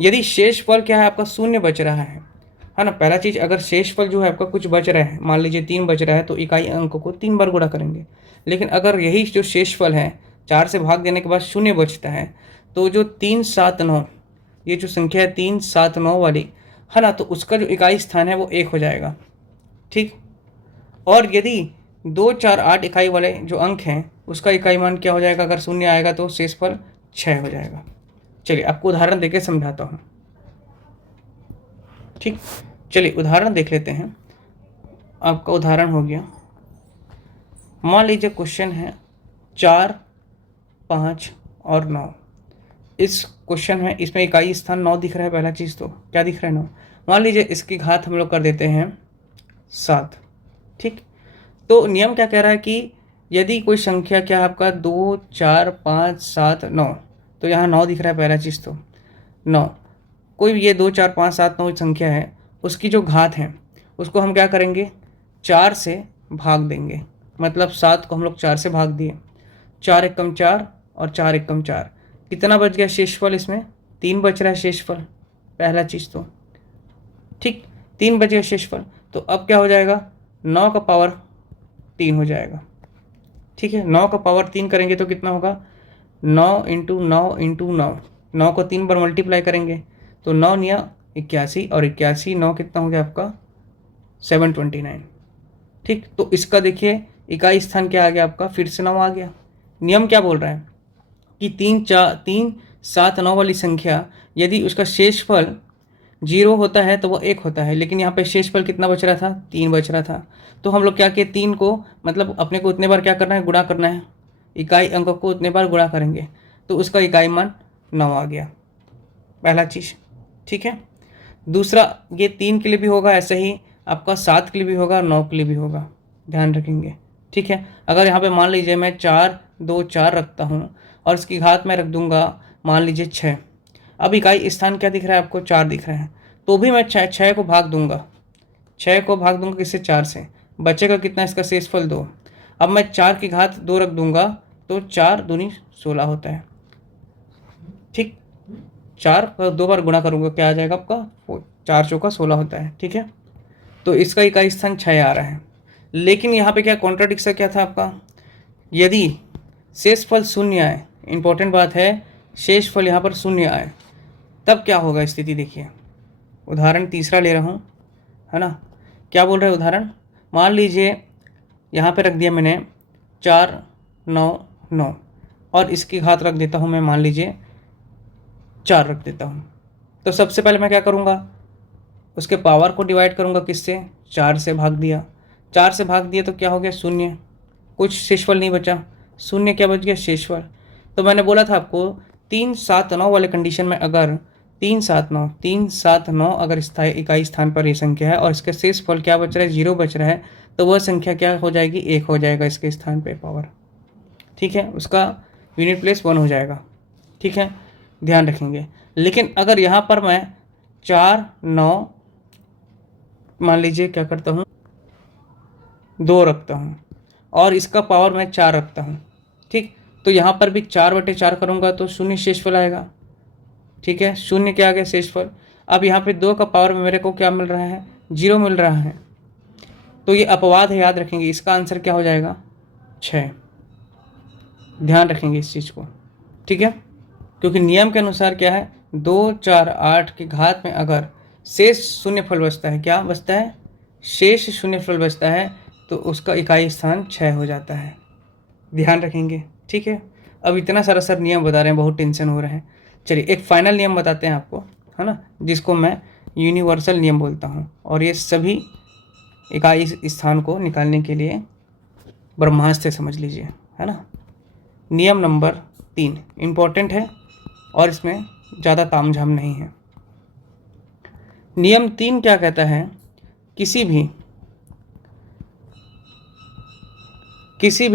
यदि शेषफल क्या है आपका 0 बच रहा है ना, पहला चीज़, अगर शेषफल जो है आपका कुछ बच रहा है, मान लीजिए 3 बच रहा है तो इकाई अंक को 3 बार गुणा करेंगे। लेकिन अगर यही जो शेषफल है 4 से भाग देने के बाद 0 बचता है तो जो 3, 7, 9, ये जो संख्या है 3, 7, 9 वाली है ना, तो उसका जो इकाई स्थान है वो 1 हो जाएगा, ठीक। और यदि 2, 4, 8 इकाई वाले जो अंक हैं उसका इकाई मान क्या हो जाएगा, अगर 0 आएगा तो शेषफल 6 हो जाएगा। चलिए आपको उदाहरण देके समझाता हूँ, ठीक। चलिए उदाहरण देख लेते हैं। आपका उदाहरण हो गया, मान लीजिए क्वेश्चन है 4, 5 और 9। इस क्वेश्चन में इसमें इकाई स्थान 9 दिख रहा है, पहला चीज़ तो क्या दिख रहा है, 9। मान लीजिए इसकी घात हम लोग कर देते हैं 7, ठीक। तो नियम क्या कह रहा है कि यदि कोई संख्या क्या आपका 2, 4, 5, 7, 9, तो यहाँ 9 दिख रहा है, पहला चीज़ तो 9, कोई भी ये 2, 4, 5, 7, 9 संख्या है, उसकी जो घात है उसको हम क्या करेंगे, 4 से भाग देंगे। मतलब 7 को हम लोग 4 से भाग दिए, 4 एकम 4 और 4 एकम 4, कितना बच गया शेषफल, इसमें 3 बच रहा है शेषफल, पहला चीज़ तो, ठीक। 3 बच गया शेषफल, तो अब क्या हो जाएगा, 9 का पावर 3 हो जाएगा, ठीक है। 9 का पावर 3 करेंगे तो कितना होगा, 9 इंटू 9 इंटू 9, 9 को 3 बार मल्टीप्लाई करेंगे तो 9 निया 81, और 81, 9 कितना हो गया आपका 729, ठीक। तो इसका देखिए इकाई स्थान क्या आ गया आपका, फिर से 9 आ गया। नियम क्या बोल रहा है कि 3, 7, 9 वाली संख्या यदि उसका शेषफल 0 होता है तो वो 1 होता है, लेकिन यहाँ पे शेषफल कितना बच रहा था, 3 बच रहा था। तो हम लोग क्या किए, 3 को मतलब अपने को उतने बार क्या करना है, गुणा करना है, इकाई अंक को उतने बार गुणा करेंगे तो उसका इकाई मान 9 आ गया, पहला चीज़, ठीक है। दूसरा, ये 3 के लिए भी होगा, ऐसे ही आपका 7 के लिए भी होगा, 9 के लिए भी होगा, ध्यान रखेंगे, ठीक है। अगर यहाँ पे मान लीजिए मैं 4, 2, 4 रखता हूँ और इसकी घात में रख दूंगा मान लीजिए 6, अब इकाई स्थान क्या दिख रहा है आपको, 4 दिख रहा है, तो भी मैं 6 को भाग दूंगा, 6 को भाग दूंगा किससे, 4 से, बचेगा कितना, इसका शेषफल 2। अब मैं 4 की घात 2 रख दूंगा तो 4 दूनी 16 होता है, ठीक। 4 का 2 बार गुणा करूंगा क्या आ जाएगा आपका, 4 चौका 16 होता है, ठीक है। तो इसका इकाई स्थान 6 आ रहा है। लेकिन यहाँ पे क्या कॉन्ट्राडिक्शन क्या था आपका, यदि शेषफल 0 आए, इंपॉर्टेंट बात है, शेषफल यहाँ पर 0 आए तब क्या होगा स्थिति, देखिए उदाहरण तीसरा ले रहा हूँ, है ना। क्या बोल रहे हैं उदाहरण, मान लीजिए यहाँ पे रख दिया मैंने 4, 9, 9 और इसकी घात रख देता हूँ मैं, मान लीजिए 4 रख देता हूँ। तो सबसे पहले मैं क्या करूँगा, उसके पावर को डिवाइड करूँगा किससे, 4 से भाग दिया, 4 से भाग दिया तो क्या हो गया, 0, कुछ शेषफल नहीं बचा, 0 क्या बच गया, शेषफल। तो मैंने बोला था आपको 3, 7, 9 वाले कंडीशन में अगर 3, 7, 9, 3, 7, 9 अगर इकाई स्थान पर ये संख्या है और इसका शेषफल क्या बच रहा है, 0 बच रहा है, तो वह संख्या क्या हो जाएगी, 1 हो जाएगा इसके स्थान पे पावर, ठीक है। उसका यूनिट प्लेस 1 हो जाएगा, ठीक है, ध्यान रखेंगे। लेकिन अगर यहाँ पर मैं 4, 9 मान लीजिए क्या करता हूँ, 2 रखता हूँ और इसका पावर मैं 4 रखता हूँ, ठीक, तो यहाँ पर भी 4/4 करूँगा तो शून्य शेषफल आएगा। ठीक है, शून्य क्या आ गया शेषफल। अब यहाँ पे 2 का पावर में मेरे को क्या मिल रहा है, 0 मिल रहा है, तो ये अपवाद है, याद रखेंगे। इसका आंसर क्या हो जाएगा, 6। ध्यान रखेंगे इस चीज़ को, ठीक है। क्योंकि नियम के अनुसार क्या है, 2, 4, 8 की घात में अगर शेष शून्य फल बचता है, क्या बचता है, शेष शून्य फल बचता है, तो उसका इकाई स्थान 6 हो जाता है। ध्यान रखेंगे, ठीक है। अब इतना सारा सर नियम बता रहे हैं, बहुत टेंशन हो रहा है। चलिए एक फाइनल नियम बताते हैं आपको, है ना, जिसको मैं यूनिवर्सल नियम बोलता हूँ, और ये सभी इकाई स्थान को निकालने के लिए ब्रह्मास्त्र समझ लीजिए, है ना। नियम नंबर 3 इम्पोर्टेंट है और इसमें ज़्यादा तामझाम नहीं है। नियम 3 क्या कहता है, किसी भी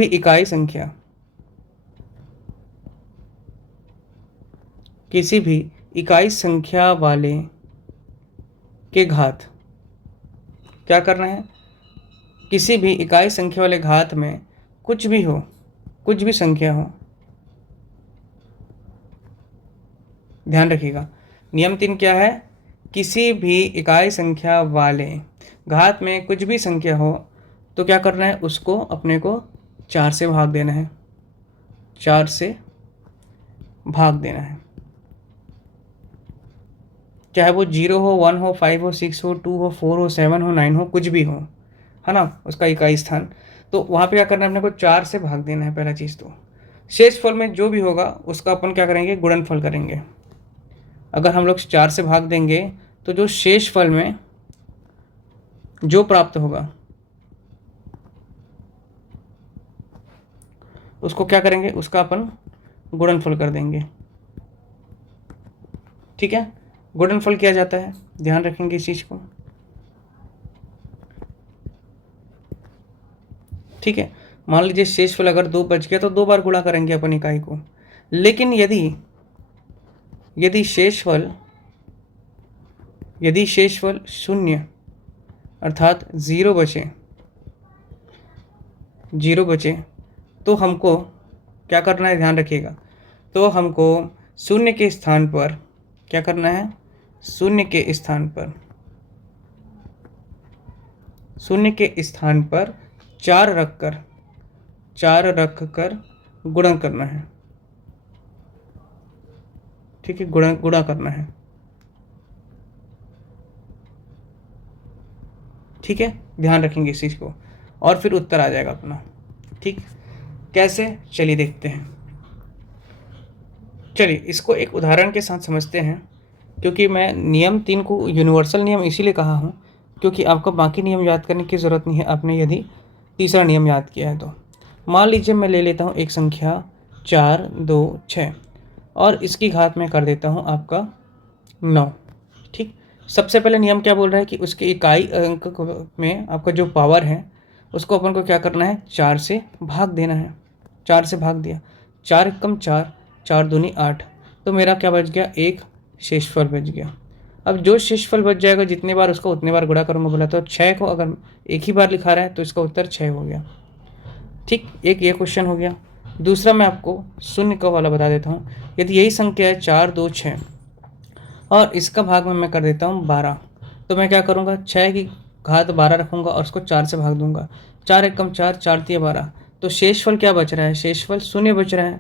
इकाई संख्या, किसी भी इकाई संख्या वाले के घात, क्या करना है, किसी भी इकाई संख्या वाले घात में कुछ भी हो, कुछ भी संख्या हो, ध्यान रखिएगा। नियम 3 क्या है, किसी भी इकाई संख्या वाले घात में कुछ भी संख्या हो तो क्या करना है, उसको अपने को 4 से भाग देना है, 4 से भाग देना है। चाहे वो 0 हो, 1 हो, 5 हो, 6 हो, 2 हो, 4 हो, 7 हो, 9 हो, कुछ भी हो, है ना, उसका इकाई स्थान। तो वहाँ पे क्या करना है, अपने को 4 से भाग देना है पहला चीज़। तो शेषफल में जो भी होगा उसका अपन क्या करेंगे, गुणनफल करेंगे। अगर हम लोग 4 से भाग देंगे तो जो शेषफल में जो प्राप्त होगा उसको क्या करेंगे, उसका अपन गुणनफल कर देंगे, ठीक है। गुणनफल किया जाता है, ध्यान रखेंगे इस चीज़ को, ठीक है। मान लीजिए शेषफल अगर 2 बच गया तो 2 बार गुणा करेंगे अपन इकाई को। लेकिन यदि शेषफल 0 अर्थात 0 बचे तो हमको क्या करना है, ध्यान रखिएगा। तो हमको शून्य के स्थान पर क्या करना है, शून्य के स्थान पर 4 रख कर गुणा करना है, ठीक है, गुणा करना है, ठीक है। ध्यान रखेंगे इस चीज़ को, और फिर उत्तर आ जाएगा अपना, ठीक। कैसे, चलिए देखते हैं। चलिए इसको एक उदाहरण के साथ समझते हैं, क्योंकि मैं नियम 3 को यूनिवर्सल नियम इसीलिए कहा हूँ क्योंकि आपको बाकी नियम याद करने की ज़रूरत नहीं है, आपने यदि तीसरा नियम याद किया है तो। मान लीजिए मैं ले लेता हूँ एक संख्या 4, 2, 6 और इसकी घात में कर देता हूँ आपका 9, ठीक। सबसे पहले नियम क्या बोल रहा है कि उसके इकाई अंक में आपका जो पावर है उसको अपन को क्या करना है, 4 से भाग देना है। 4 से भाग दिया, 4 एकम 4, 4 दूनी 8, तो मेरा क्या बच गया, एक शेषफल बच गया। अब जो शेषफल बच जाएगा जितने बार उसको उतने बार गुणा करूँगा बोला, तो 6 को अगर एक ही बार लिखा रहा है तो इसका उत्तर 6 हो गया, ठीक। एक ये क्वेश्चन हो गया। दूसरा मैं आपको शून्य का वाला बता देता हूँ। यदि यही संख्या है 4, 2, 6 और इसका भाग में मैं कर देता हूँ 12, तो मैं क्या करूँगा, 6 की घात 12 रखूँगा और उसको 4 से भाग दूंगा। 4 एकम 4, 4 तिया 12, तो शेषफल क्या बच रहा है, शेषफल शून्य बच रहा है।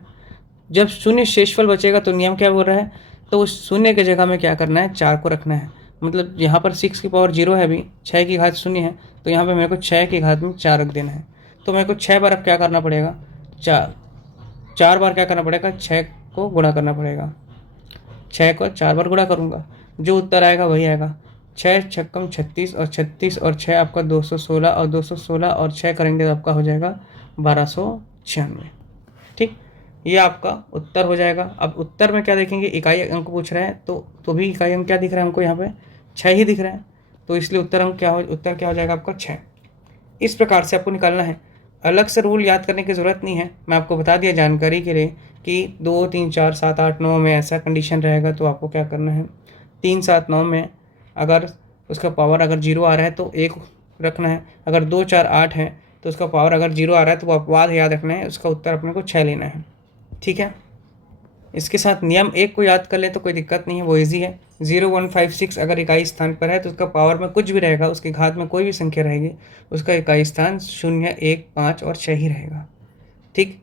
जब शून्य शेषफल बचेगा तो नियम क्या बोल रहा है, तो उस शून्य की जगह में क्या करना है, 4 को रखना है। मतलब यहाँ पर 6 की पावर 0 है, अभी 6 की घात 0 है, तो यहाँ पे मेरे को 6 की घात में 4 रख देना है। तो मेरे को 6 बार अब क्या करना पड़ेगा, 4 बार क्या करना पड़ेगा, 6 को गुणा करना पड़ेगा। 6 को 4 बार गुणा करूँगा, जो उत्तर आएगा वही आएगा। 6 छक्कम 36 और 36 और 6 आपका 216 और 216 और 6 करेंगे तो आपका हो जाएगा 1296, ठीक। ये आपका उत्तर हो जाएगा। अब उत्तर में क्या देखेंगे, इकाई अंक पूछ रहा है तो भी इकाई अंक क्या दिख रहा है हमको, यहाँ पे 6 ही दिख रहा है, तो इसलिए उत्तर क्या हो जाएगा आपका 6। इस प्रकार से आपको निकालना है। अलग से रूल याद करने की ज़रूरत नहीं है, मैं आपको बता दिया जानकारी के लिए कि 2, 3, 4, 7, 8, 9 में ऐसा कंडीशन रहेगा तो आपको क्या करना है, 3, 7, 9 में अगर उसका पावर अगर 0 आ रहा है तो 1 रखना है। अगर 2, 4, 8 है तो उसका पावर अगर 0 आ रहा है तो वो अपवाद याद रखना है, उसका उत्तर अपने को 6 लेना है, ठीक है, इसके साथ नियम 1 को याद कर ले तो कोई दिक्कत नहीं है, वो इजी है। 0156 अगर इकाई स्थान पर है तो उसका पावर में कुछ भी रहेगा, उसकी घात में कोई भी संख्या रहेगी, उसका इकाई स्थान 0, 1, 5 और 6 ही रहेगा। ठीक,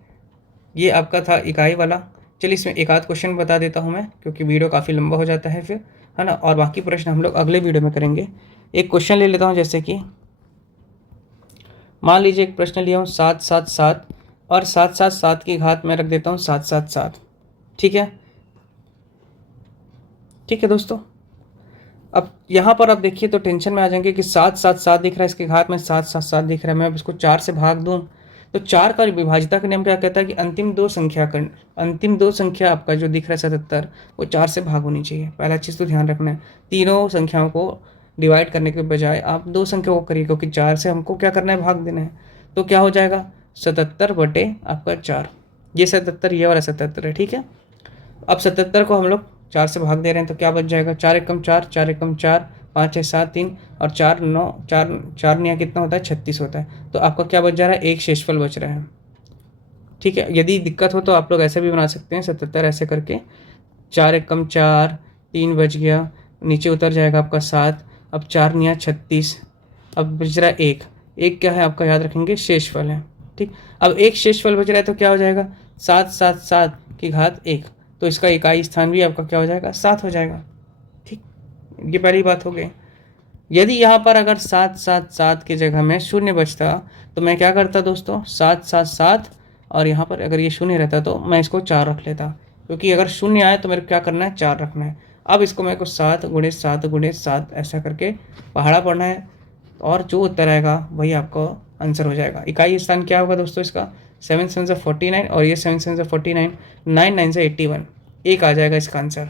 ये आपका था इकाई वाला। चलिए इसमें एक आध क्वेश्चन बता देता हूँ मैं, क्योंकि वीडियो काफ़ी लंबा हो जाता है फिर, है ना, और बाकी प्रश्न हम लोग अगले वीडियो में करेंगे। एक क्वेश्चन ले लेता हूँ, जैसे कि मान लीजिए एक प्रश्न लिया हूँ 777 और 777 की घात में रख देता हूँ 777। ठीक है, ठीक है दोस्तों। अब यहाँ पर आप देखिए तो टेंशन में आ जाएंगे कि 777 दिख रहा है, इसके घात में 777 दिख रहा है, मैं अब इसको 4 से भाग दूँ तो 4 का विभाजिता का नियम क्या कहता है कि अंतिम दो संख्या आपका जो दिख रहा है 77, वो 4 से भाग होनी चाहिए। पहला चीज़ तो ध्यान रखना है, तीनों संख्याओं को डिवाइड करने के बजाय आप दो संख्याओं को करिए, क्योंकि 4 से हमको क्या करना है, भाग देना है। तो क्या हो जाएगा 77 बटे आपका 4, ये 77, ये वाला 77 है। ठीक है, अब 77 को हम लोग 4 से भाग दे रहे हैं तो क्या बच जाएगा, 4 एकम 4, 4 एकम 4, 5 है 7, 3 और 4 9, 4 9 कितना होता है, 36 होता है। तो आपका क्या बच जा रहा है, एक शेषफल बच रहा है। ठीक है, यदि दिक्कत हो तो आप लोग ऐसे भी बना सकते हैं, 77 ऐसे करके 4 एकम 4, 3 बच गया, नीचे उतर जाएगा आपका 7, अब 4 9 36, अब बच रहा है एक, एक क्या है आपका याद रखेंगे, शेषफल है। ठीक, अब एक शेषफल बच रहा है तो क्या हो जाएगा, 777 की घात 1, तो इसका इकाई स्थान भी आपका क्या हो जाएगा, 7 हो जाएगा। ठीक, ये पहली बात हो गई। यदि यहाँ पर अगर 777 की जगह में 0 बचता तो मैं क्या करता दोस्तों, 777 और यहाँ पर अगर ये 0 रहता तो मैं इसको 4 रख लेता, क्योंकि अगर 0 आए तो मेरे को क्या करना है, 4 रखना है। अब इसको मेरे को 7 गुणे 7 गुणे 7 ऐसा करके पहाड़ा पढ़ना है, और जो उत्तर आएगा वही आपको आंसर हो जाएगा। इकाई स्थान क्या होगा दोस्तों इसका, 7 7 से 49 और ये 7 7 से 49, 9 9 से 81, एक आ जाएगा इसका आंसर।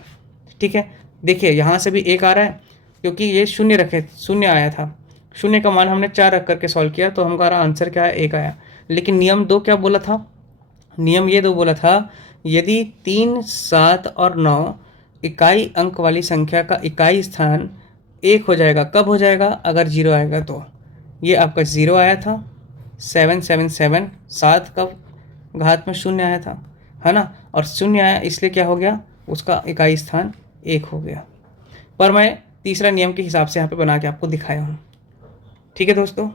ठीक है, देखिए यहाँ से भी एक आ रहा है, क्योंकि ये 0 रखे, 0 आया था, 0 का मान हमने 4 रख करके सॉल्व किया तो हमारा आंसर क्या है, 1 आया। लेकिन नियम 2 क्या बोला था, नियम ये 2 बोला था, यदि 3 7 और 9 इकाई अंक वाली संख्या का इकाई स्थान 1 हो जाएगा, कब हो जाएगा, अगर 0 आएगा तो। ये आपका 0 आया था, 777, 7 का घात में 0 आया था, है ना, और 0 आया इसलिए क्या हो गया, उसका इकाई स्थान 1 हो गया। पर मैं तीसरा नियम के हिसाब से यहाँ पे बना के आपको दिखाया हूँ। ठीक है दोस्तों,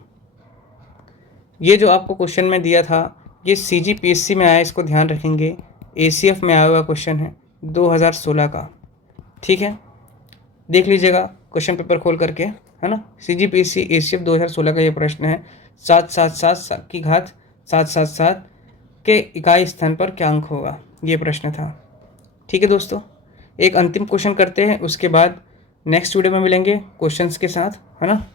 ये जो आपको क्वेश्चन में दिया था ये CGPSC में आया, इसको ध्यान रखेंगे। ACF में आया हुआ क्वेश्चन है 2016 का। ठीक है, देख लीजिएगा क्वेश्चन पेपर खोल करके, है ना। CGPSC ACF 2016 का ये प्रश्न है, 777 की घात 777 के इकाई स्थान पर क्या अंक होगा, ये प्रश्न था। ठीक है दोस्तों, एक अंतिम क्वेश्चन करते हैं, उसके बाद नेक्स्ट वीडियो में मिलेंगे क्वेश्चंस के साथ, है ना।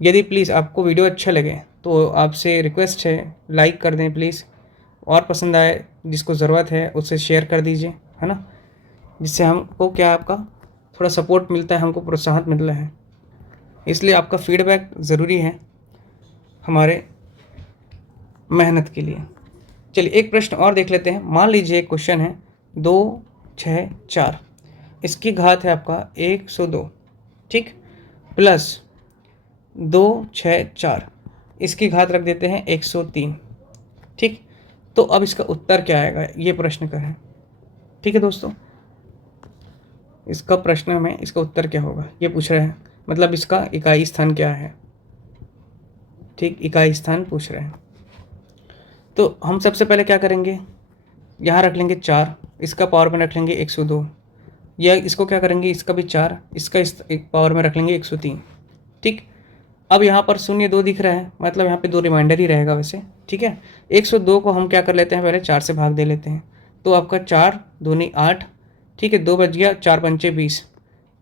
यदि प्लीज़ आपको वीडियो अच्छा लगे तो आपसे रिक्वेस्ट है लाइक कर दें प्लीज़, और पसंद आए जिसको ज़रूरत है उससे शेयर कर दीजिए, है ना, जिससे हमको क्या आपका थोड़ा सपोर्ट मिलता है, हमको प्रोत्साहन मिल रहा है, इसलिए आपका फीडबैक ज़रूरी है हमारे मेहनत के लिए। चलिए एक प्रश्न और देख लेते हैं। मान लीजिए एक क्वेश्चन है 2 6 4, इसकी घात है आपका 102, ठीक, प्लस 2 6 4, इसकी घात रख देते हैं 103। ठीक, तो अब इसका उत्तर क्या आएगा, ये प्रश्न का है। ठीक है दोस्तों, इसका प्रश्न में इसका उत्तर क्या होगा ये पूछ रहे हैं, मतलब इसका इकाई स्थान क्या है। ठीक, इकाई स्थान पूछ रहे हैं। तो हम सबसे पहले क्या करेंगे, यहाँ रख लेंगे 4, इसका पावर में रख लेंगे 102, या इसको क्या करेंगे, इसका भी 4, इसका एक पावर में रख लेंगे 103। ठीक, अब यहाँ पर 0 2 दिख रहा है, मतलब यहाँ पे 2 रिमाइंडर ही रहेगा वैसे। ठीक है, 102 को हम क्या कर लेते हैं, पहले 4 से भाग दे लेते हैं, तो आपका 4 दूनी 8, ठीक है, 2 बच गया, 4 पंचे 20।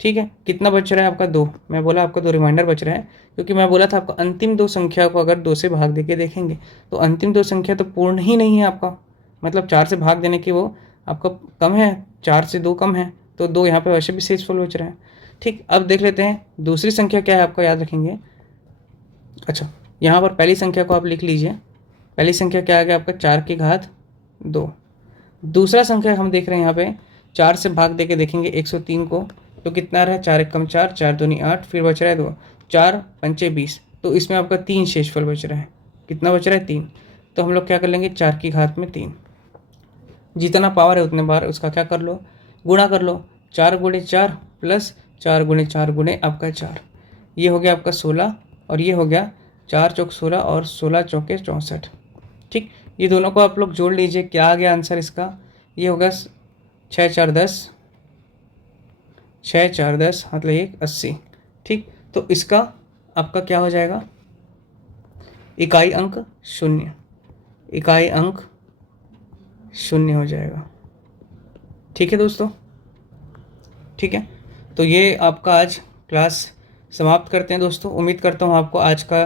ठीक है, कितना बच रहा है आपका 2, मैं बोला आपका 2 रिमाइंडर बच रहा है, क्योंकि मैं बोला था आपका अंतिम 2 संख्या को अगर 2 से भाग दे के देखेंगे तो अंतिम 2 संख्या तो पूर्ण ही नहीं है आपका, मतलब 4 से भाग देने की वो आपका कम है, 4 से 2 कम है, तो 2 यहाँ पे वैसे भी शेषफल बच रहा है। ठीक, अब देख लेते हैं दूसरी संख्या क्या है, आपका याद रखेंगे। अच्छा, यहाँ पर पहली संख्या को आप लिख लीजिए, पहली संख्या क्या आ गया आपका 4 की घात 2। दूसरा संख्या हम देख रहे हैं यहाँ पे 4 से भाग दे के देखेंगे 103 को, तो कितना रहा है, 4 एकम 4, 4 दूनी 8, फिर बच रहा है 2, 4 पंचे 20, तो इसमें आपका 3 शेषफल बच रहा है। कितना बच रहा है, 3, तो हम लोग क्या कर लेंगे 4 की घात में 3। जितना पावर है उतने बार उसका क्या कर लो, गुणा कर लो। 4 गुणे 4 प्लस 4 गुणे 4 गुणे आपका 4, ये हो गया आपका 16 और ये हो गया 4 चौक 16 और 16 चौके 64। ठीक, ये दोनों को आप लोग जोड़ लीजिए, क्या आ गया आंसर इसका, ये होगा 6 4 10, 6 4 10 मतलब 1 80। ठीक, तो इसका आपका क्या हो जाएगा, इकाई अंक 0, इकाई अंक 0 हो जाएगा। ठीक है दोस्तों, ठीक है, तो ये आपका आज क्लास समाप्त करते हैं दोस्तों। उम्मीद करता हूँ आपको आज का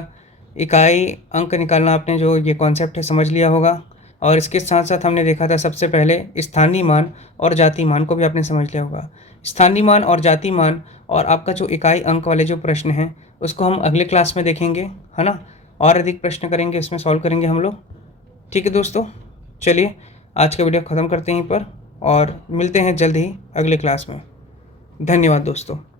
इकाई अंक निकालना आपने जो ये कॉन्सेप्ट है समझ लिया होगा। और इसके साथ साथ हमने देखा था सबसे पहले स्थानीय मान और जाति मान को भी आपने समझ लिया होगा। स्थानीय मान और जाति मान और आपका जो इकाई अंक वाले जो प्रश्न हैं उसको हम अगले क्लास में देखेंगे, है ना, और अधिक प्रश्न करेंगे, इसमें सॉल्व करेंगे हम लोग। ठीक है दोस्तों, चलिए आज का वीडियो ख़त्म करते हैं यहीं पर और मिलते हैं जल्द ही अगले क्लास में। धन्यवाद दोस्तों।